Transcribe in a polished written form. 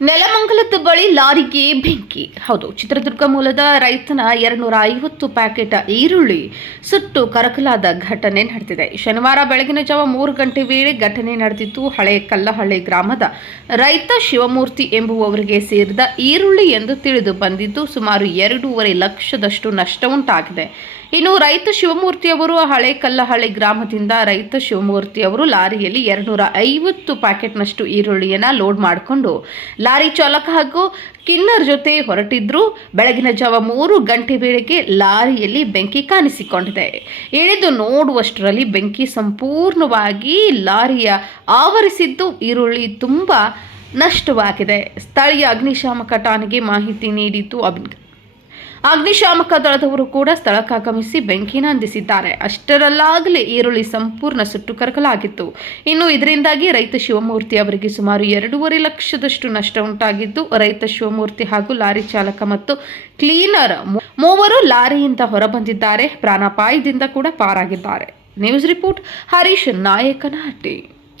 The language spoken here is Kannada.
ನೆಲಮಂಗಲದ ಬಳಿ ಲಾರಿಗೆ ಬೆಂಕಿ. ಹೌದು, ಚಿತ್ರದುರ್ಗ ಮೂಲದ ರೈತನ 250 ಪ್ಯಾಕೆಟ್ ಈರುಳ್ಳಿ ಸುಟ್ಟು ಕರಕಲಾದ ಘಟನೆ ನಡೆದಿದೆ. ಶನಿವಾರ ಬೆಳಗಿನ ಜಾವ 3 ಗಂಟೆ ವೇಳೆ ಘಟನೆ ನಡೆದಿದ್ದು. ಹಳೆ ಕಲ್ಲಹಳ್ಳಿ ಗ್ರಾಮದ ರೈತ ಶಿವಮೂರ್ತಿ ಎಂಬುವವರಿಗೆ ಸೇರಿದ ಈರುಳ್ಳಿ ಎಂದು ತಿಳಿದು ಬಂದಿದ್ದು, ಸುಮಾರು 2.5 ಲಕ್ಷದಷ್ಟು ನಷ್ಟ ಉಂಟಾಗಿದೆ. ಇನ್ನು ರೈತ ಶಿವಮೂರ್ತಿ ಅವರು ಹಳೆ ಕಲ್ಲಹಳ್ಳಿ ಗ್ರಾಮದಿಂದ ರೈತ ಶಿವಮೂರ್ತಿ ಅವರು ಲಾರಿಯಲ್ಲಿ 250 ಪ್ಯಾಕೆಟ್ನಷ್ಟು ಈರುಳ್ಳಿಯನ್ನು ಲೋಡ್ ಮಾಡಿಕೊಂಡು ಲಾರಿ ಚಾಲಕ ಹಾಗೂ ಕಿನ್ನರ್ ಜೊತೆ ಹೊರಟಿದ್ರು. ಬೆಳಗಿನ ಜಾವ 3 ಗಂಟೆ ವೇಳೆಗೆ ಲಾರಿಯಲ್ಲಿ ಬೆಂಕಿ ಕಾಣಿಸಿಕೊಂಡಿದೆ. ಇಳಿದು ನೋಡುವಷ್ಟರಲ್ಲಿ ಬೆಂಕಿ ಸಂಪೂರ್ಣವಾಗಿ ಲಾರಿಯ ಆವರಿಸಿದ್ದು. ಈರುಳ್ಳಿ ತುಂಬಾ ನಷ್ಟವಾಗಿದೆ. ಸ್ಥಳೀಯ ಅಗ್ನಿಶಾಮಕ ಠಾಣೆಗೆ ಮಾಹಿತಿ ನೀಡಿದ್ದು. ಅಗ್ನಿಶಾಮಕ ದಳದವರು ಕೂಡ ಸ್ಥಳಕ್ಕಾಗಮಿಸಿ ಬೆಂಕಿ ನಂದಿಸಿದ್ದಾರೆ. ಅಷ್ಟರಲ್ಲಾಗಲೇ ಈರುಳ್ಳಿ ಸಂಪೂರ್ಣ ಸುಟ್ಟು ಕರಕಲಾಗಿತ್ತು. ಇನ್ನು ಇದರಿಂದಾಗಿ ರೈತ ಶಿವಮೂರ್ತಿ ಅವರಿಗೆ ಸುಮಾರು 2.5 ಲಕ್ಷದಷ್ಟು ನಷ್ಟ ಉಂಟಾಗಿದ್ದು. ರೈತ ಶಿವಮೂರ್ತಿ ಹಾಗೂ ಲಾರಿ ಚಾಲಕ ಮತ್ತು ಕ್ಲೀನರ್ ಮೂವರು ಲಾರಿಯಿಂದ ಹೊರಬಂದಿದ್ದಾರೆ. ಪ್ರಾಣಾಪಾಯದಿಂದ ಕೂಡ ಪಾರಾಗಿದ್ದಾರೆ. News report Harish Nayakanahatti.